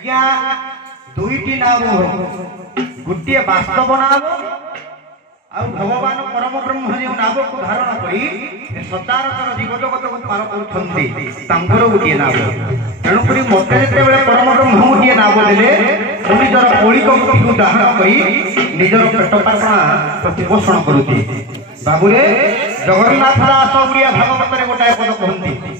आज्ञा दुईटी नाम गोटे वास्तव नाम आ भगवान परम ब्रह्म जो नाम को धारण करी सचारचर जीव जगत को पार कर गोटे नाम तेणुक मत जिते परम ब्रह्म गोटे नाम देले निजर कौलिक बुद्धि को धारण कर निजर पेट पाटना प्रतिपोषण करुच्ची बाबुरे जगन्नाथ दास ओडिया भागवत गोटाए पद कहते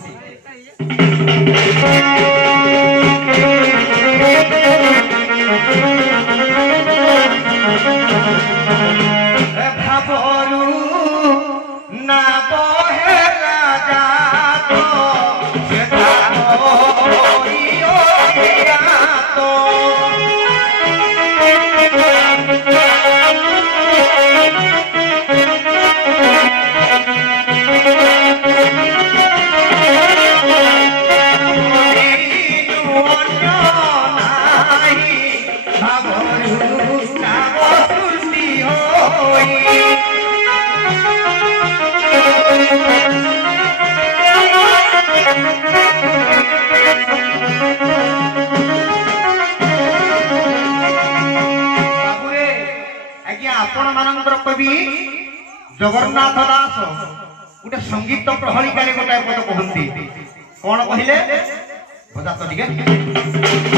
कवि जगन्नाथ दास गोटे संगीत प्रहलिका गोटाए पद कहते कौन कहले बजा तो ठीक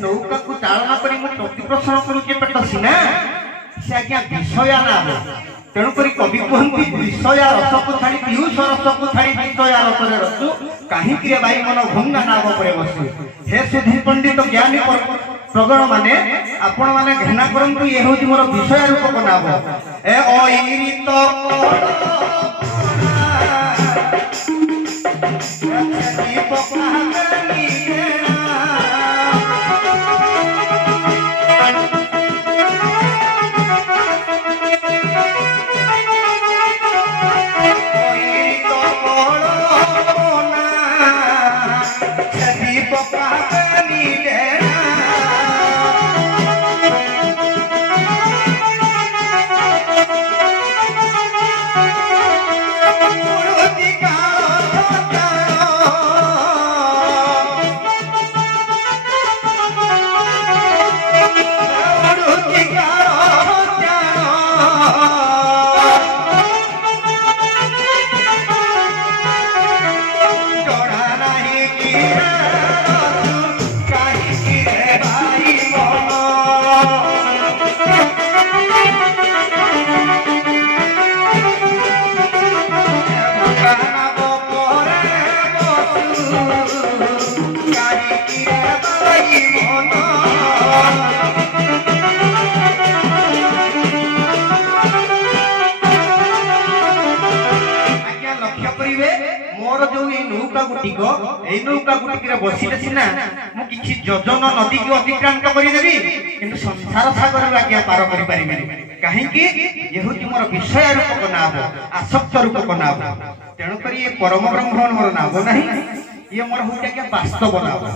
नौका को चालना करी प्रतिपोषण करुचे पेट सीना से आज्ञा विषया नाम तेणुक कवि कहती विषया रस को छाड़ी पीयूष रस को छाड़ी विषया रस रसु कहीं भाई मन भंगा नाम पर बसु हे सुधी पंडित ज्ञानी प्रगण माने आपण माने घृणा करंतु ये होची मोर विषय रूपक नाम ए अईरित नौका गुटिक बसिले सीना मु किछि योजन नदी को अतिक्रांत करदेवी कि संसार सागर आज्ञा पार कर कहीं ये हूँ मोर विषय रूपक नाम आसक्त रूपक नाम तेणुक ये परम ब्रह्म मोर नाम ना ये मोर हूँ आज्ञा वास्तव नाम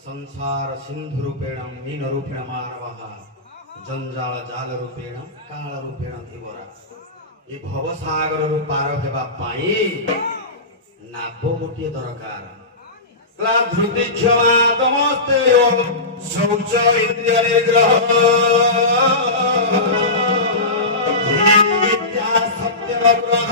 संसार सिंधु रूपेण मीन रूपेण मानव जंजाल जाल रूपेण काल रूपेण धीवरा ये भवसागर रु पार हेबा पाई नाव गोटे दरकार क्लाधृति क्षमा तमस्ते शौच इंद्रिय निग्रह विद्या सत्य ग्रह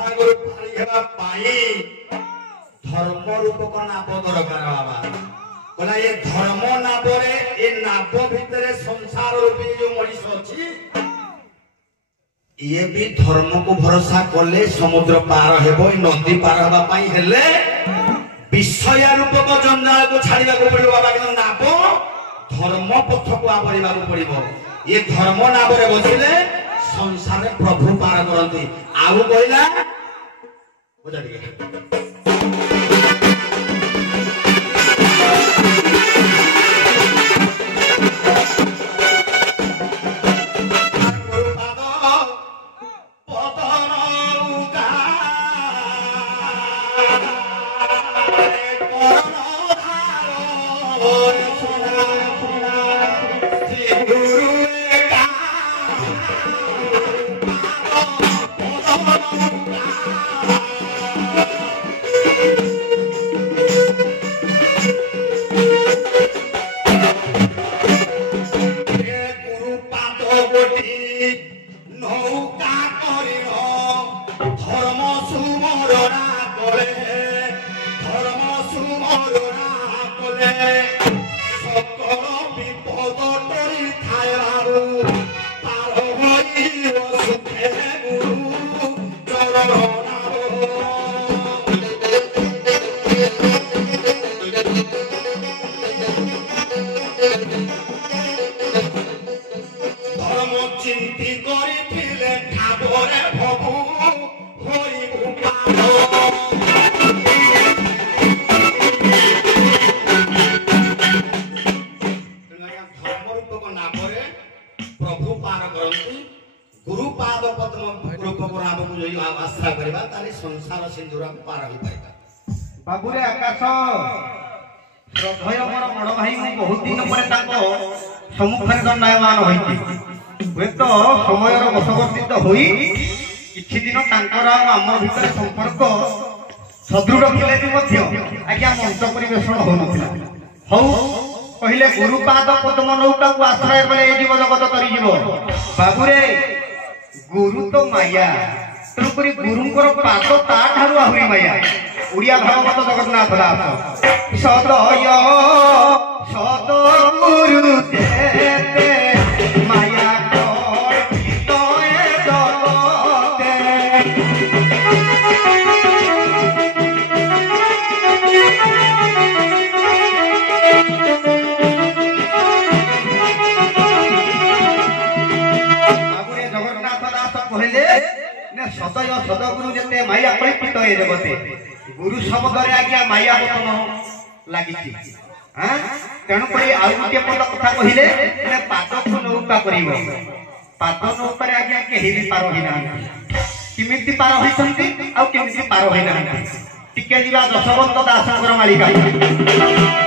ସାଗର ପାରି ହେବା ପାଇଁ ଧର୍ମ ରୂପକ ନାବ ଦରକାର ବାବା କହିଲା ଏ ଧର୍ମ ନାବରେ ଏ ନାବ ଭିତରେ ସଂସାର ରୂପୀ ଯୋଉ ମଣିଷ ଅଛି ଇଏ ବି ଧର୍ମକୁ ଭରସା କଲେ ସମୁଦ୍ର ପାର ହେବ ଏ ନଦୀ ପାର ହେବା ପାଇଁ ହେଲେ ବିଷୟ ରୂପକ ଜଞ୍ଜାଳକୁ ଛାଡ଼ିବାକୁ ପଡିବ ବାବା କିନ୍ତୁ ନାବ ଧର୍ମ ପଥକୁ ଆବରିବାକୁ ପଡିବ ଏ ଧର୍ମ ନାବରେ ବସିଲେ ସଂସାରରେ ପ୍ରଭୁ ପାର କରନ୍ତି ଆଉ କହିଲା ବୁଝା ଟିକେ बाबूरे आकाश श्रद्धेय मोर बड़ भाई बहुत दिन पर सम्मुखें दंडायमान होती तो समय बशवर्तित हो कि दिन आम भर संपर्क सदृढ़ थे आज्ञा मंच परिवेशन हो कहले गुरुपाद पद्म नौका को आश्रय कले जीव जगत कर बाबूरे गुरु तो माया तेणुक गुरुंर पाद ताठार आहरी माया उड़िया भागवत जगन्नाथ दास सदय सद गुरु देते माया जगन्नाथ दास कहले सदय सदगुरु जेते माया कल्पित ए जगते गुरु शब्द आज्ञा माया बतन लगी तेणुक आउ गोटे पद कथा कहले पाद को नौका कर पाद नौका आज्ञा कहीं भी पार होना किमिति पार होती आमिति पार होना टिके जा दशवंत दास मालिका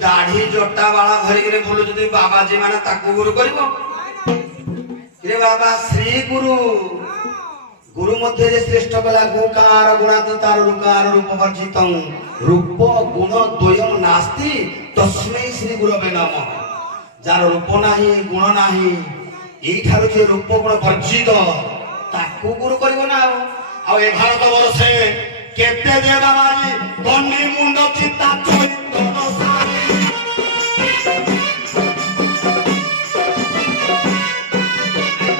दाढ़ी जटा वाला धरिक बोलुँ बाबाजी मैंने गुरु कर बाबा श्री गुरु गुरु मध्य श्रेष्ठ कला गुकार गुणातार रुकार रूप वर्जित रूप गुण द्वयम नास्ति तस्मै श्री गुरवे नमः। जार रूप नाही गुण नाही एठार जे रूप गुण वर्जित ताकू गुरु करिवो ना आ ए भारत वर्षे केते जे बाबाजी बन्नी मुंड चिता चरित्र नसारी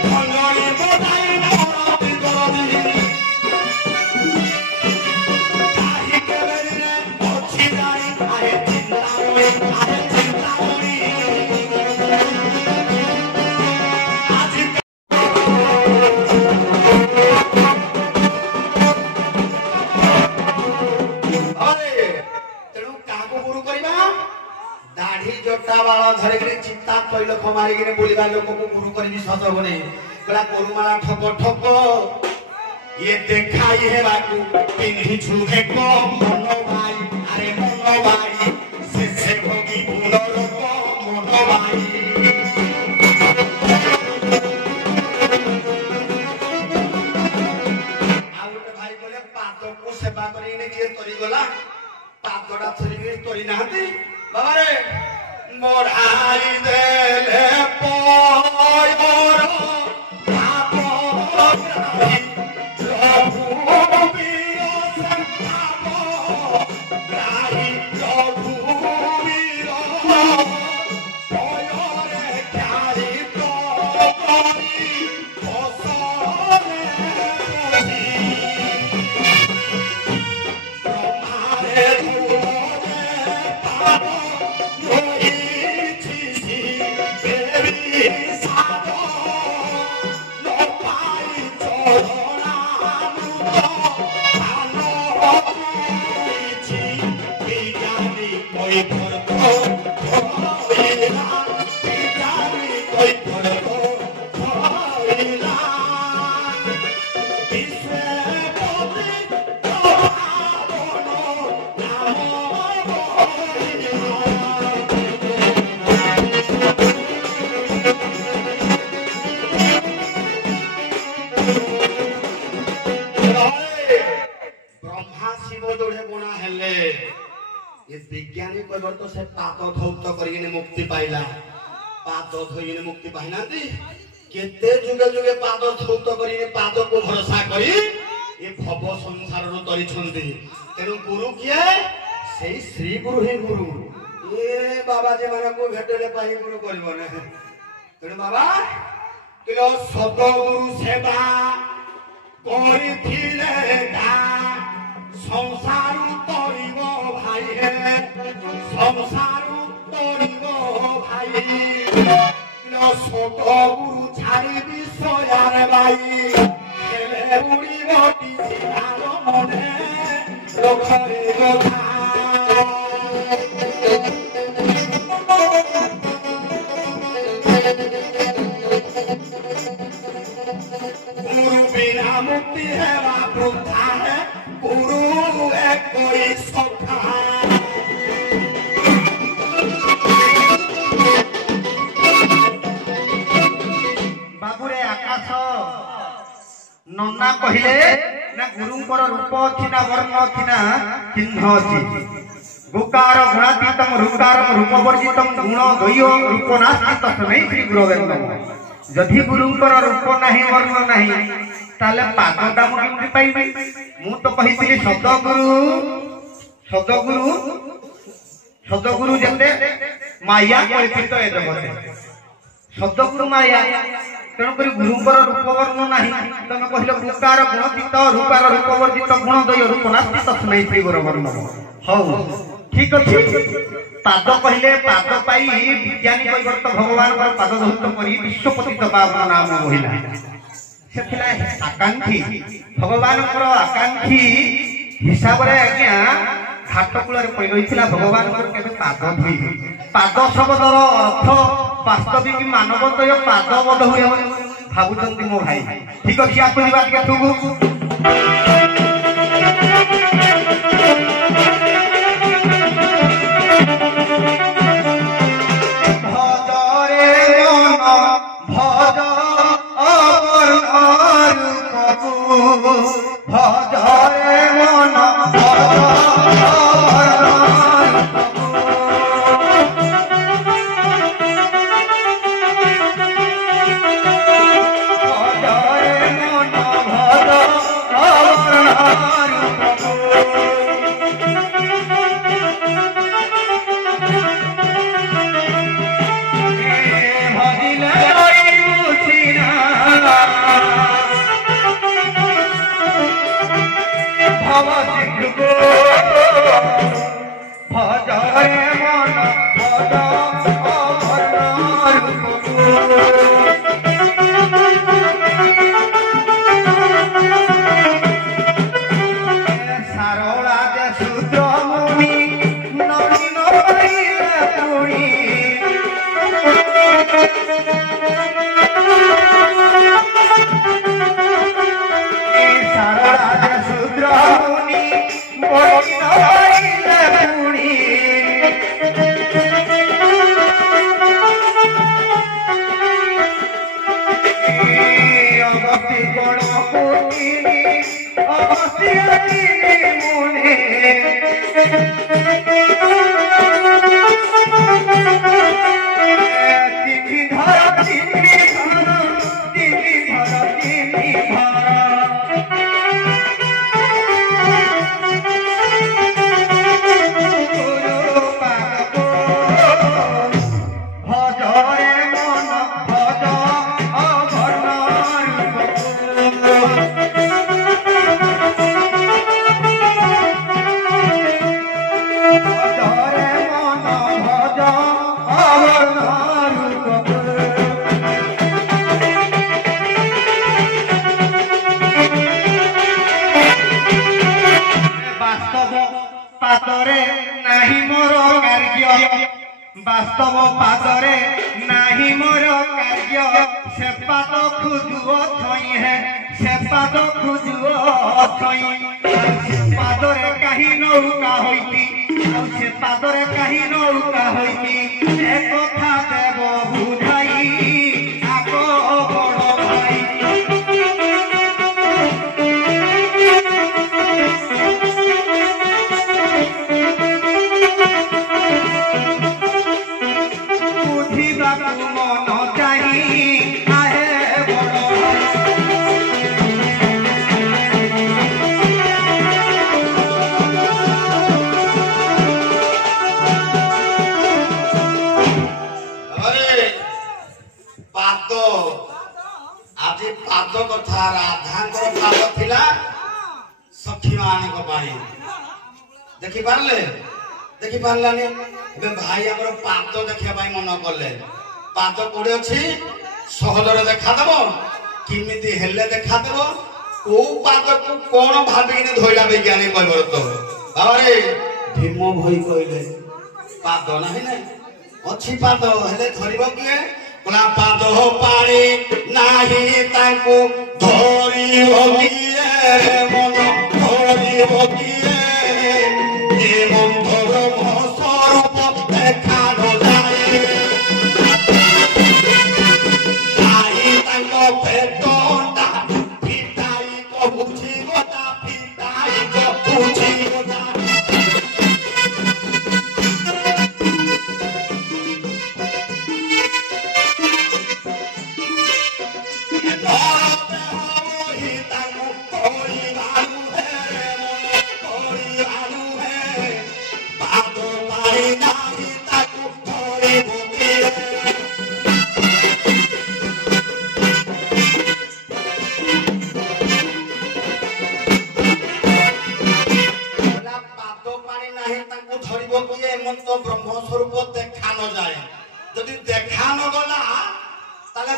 भंगणी बधाई नरती करदी ताही केबेरे अछि जाई आहे चिंतामणि दाढ़ी जटा वाला धरिक चिंता तैलख मारिक बोलवा लोक को गुरु कर सजबने कहला कोरुमाला ठक ठक ये देखाई हेबाकू पिन्हिछु एक मन भाई अरे मन भाई से भोगी गुणर मन भाई आउटे भाई बोले पाद को सेवा करी किए तरी गला पादटा थरी तरी नाहती बाबा रे मोढ़ाई देले पोयर भापराई रघुवीर संभावराई रघुवीर पोयरे ख्यारी प्रकरी फसले पुरी ब्रह्मारे विज्ञानी कहबर तो से पाद धौत करिने मुक्ति पाइला पाद धोइने मुक्ति पाइना दी केते जुगे जुगे पाद धौत करिने पाद को भरोसा करी ये भव संसार रो तरी छंदी केनु गुरु किए सेई श्री गुरु ही गुरु ए बाबा जे माने को भेटले पाई गुरु करबो ने केनु बाबा किलो सत गुरु सेवा करिथिले गा संसार तरिब भाई हे संसार तरिब भाई लो सत गुरु छाड़ी विषयार भाई खेले उड़ी बटी सिधार मने रखरे गथा गुरु बिना मुक्ति है वृथा है गुरु एक कोई सखा बाबुरे आकाश नन्ना कहिले ना गुरुंकर रूप अछि ना वर्ण अछि ना चिन्ह अछि गुकार गुणातीतम रूकारम रूपवर्जितम गुण द्वय रूप नास्ति तस्मै श्री गुरवे नमः। जदि गुरुंकर रूप नाही वर्ण नाही ताले पादटा मु केमति पाइबे मु तो कहितली सदगुरु जते माया कल्पित ए जगते ଶବ୍ଦଗୁରୁ ମାୟା ତେଣୁକରି ଗୁରୁଙ୍କର ରୂପବର୍ଣ୍ଣ ନାହିଁ। ତମେ କହିଲ ଗୁରୁକାର ଗୁଣତୀତ ରୂପାର ରୂପବର୍ଜିତ ଗୁଣ ଦୟ ରୂପ ନାସ୍ତି ତସ୍ମୈ ଶ୍ରୀ ଗୁରବର୍ଣ୍ଣ। ହଉ ଠିକ ଅଛି। ପାଦ କହିଲେ ପାଦ ପାଇ ବିଜ୍ଞାନୀ କୈବର୍ତ୍ତ ଭଗବାନଙ୍କର ପାଦ ଧୌତ କରି ବିଶ୍ୱପତିତ ପାବନ ନାମ କହିଲା। ସେ ଥିଲା ଆକାଂକ୍ଷୀ ଭଗବାନଙ୍କର ଆକାଂକ୍ଷୀ ହିସାବରେ ଆଜ୍ଞା ଘାଟ କୂଳରେ ପଡ଼ି ରହିଥିଲା ଭଗବାନଙ୍କର କେବେ ପାଦ ଧୋଇବେ। ପାଦ ଶବ୍ଦର ଅର୍ଥ ବାସ୍ତବିକ ମାନବତୟ ପାଦ ବୋଧ ହୁଏ ଭାବୁଛନ୍ତି ମୋ ଭାଇ। ଠିକ ଅଛି ଆସିବା ଟିକେ ଠୁକୁ বাস্তব পাদরে নাহি মোর কার্য সে পাদ খুঁজুও ছই হে সে পাদ খুঁজুও ছই পাদরে কাহি নৌকা হইতি সে পাদরে কাহি নৌকা হইতি এ কথা দেব বুঝাই আগ বড় ভাই पाद कथा राधा पाद थिला सखी मानक पाई देखि पारलानी भाई हमर पाद देखिया पाई मन करले पाद कोडे अछि सहजरे देखा देबो किमिति हेले देखा देबो को पाद को कोन भाबिने धोइला विज्ञानी कहबो तो अरे भीम भई कहले पाद नाही नै अछि पाद हेले धरिबो किए कोना पाद हो पानी नाही तांको धरिबो किए मन धरिबो किए ए मन धर स्वरूप देखा न जाए नाही तांको पेटोटा पिटाई को बुझी गोटा पिटाई को बुझी गोटा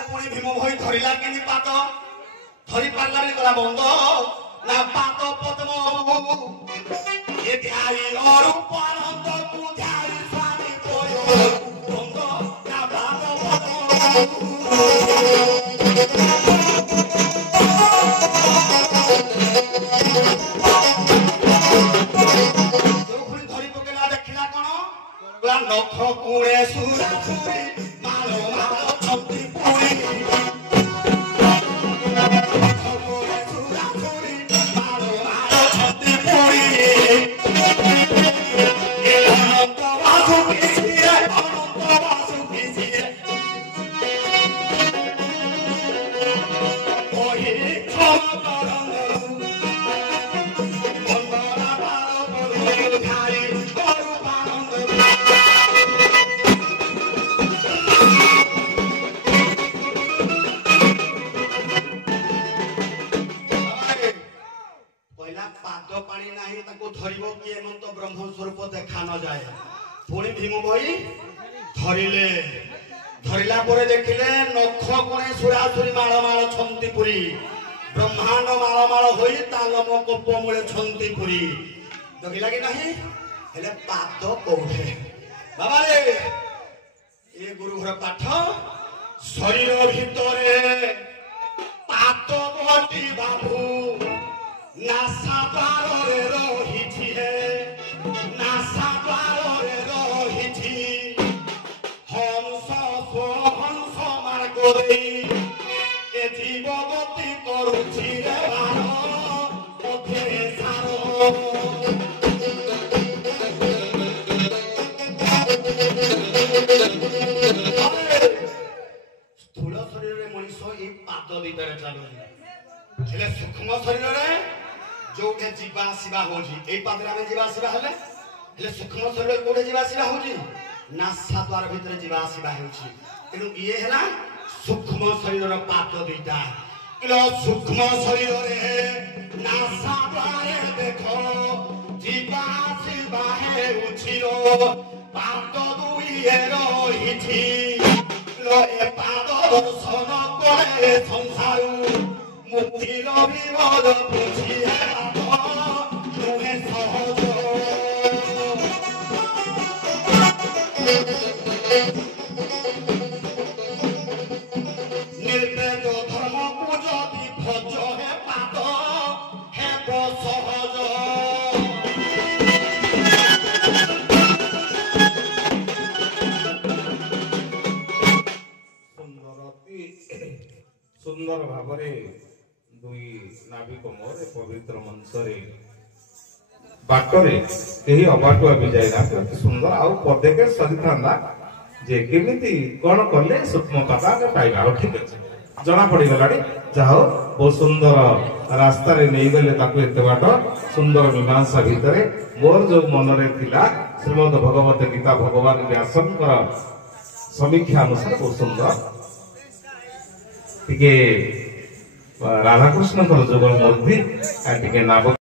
पुणी भीम भई धरिला केनी पात धरी पारला रे गला बंद ना पात पद्म ए ध्याई अरूप आनंद तू ध्याई स्वामी कोयो बंद ना पात पद्म धरी पकेला देखिला कोन गला नख कुळे सुरा सुरी मालो मालो छंती पुरी ब्रह्म स्वरूप देखा न जाए पुणी भीम भई धरिले धरिला परे देखिले नख कोणे सुरासुरी माळ माळ छंती पुरी ब्रह्मांड माळ माळ होई तालम कोप मूले छंती पुरी देखिला कि नहीं हेले पाद कोठे बाबा रे ए गुरु घर पाठ शरीर भितरे पाद बटी बाबू नासा पारे रहिछि हे नासा पारे रहिछि हंस हंस मार्ग रे ए जीवगति करुछि रे बाण पथे सारो स्थूल शरीर रे मनुष्य ए पाद दिदारे चालु हेले सूक्ष्म शरीर रे जोटे जीवा आसीबा होजी एई पादरे आमे जीवा आसीबा हले हेले सूक्ष्म शरीर कोठे जीवा आसीबा होजी नासा द्वार भितर जीवा आसीबा होची तेनु इए हला सूक्ष्म शरीर रो पाद दुईटा इलो सूक्ष्म शरीर रे नासा द्वारे देखो जीवा आसीबा हेउछिलो पाद दुईए रहिछि लो ए पाद दर्शन करे संसारू मुक्तिर विमल बुझिए तुहे सहज निर्वेद धर्म पूजति भज हे पाद हे सहज सुंदर भावरे दुई नाविक मोर पवित्र मंचरे बाटरे केही अबाटुआ भी जाइना सुंदर आउ पदेके सरिथांदा जे केमिति कोन करले सूक्ष्म पता के पाइबा ठीक अछि जना पड़ी गलाडी जाओ बहुत सुंदर रास्ता रे नै गले ताकू एते बाट सुंदर मीमांसा भितरे मोर जो मन रे थिला श्रीमद् भगवत गीता भगवान व्यासंकर समीक्षा अनुसार बहुत सुंदर टिके राधाकृष्ण जुगल मूर्ति टिके नाम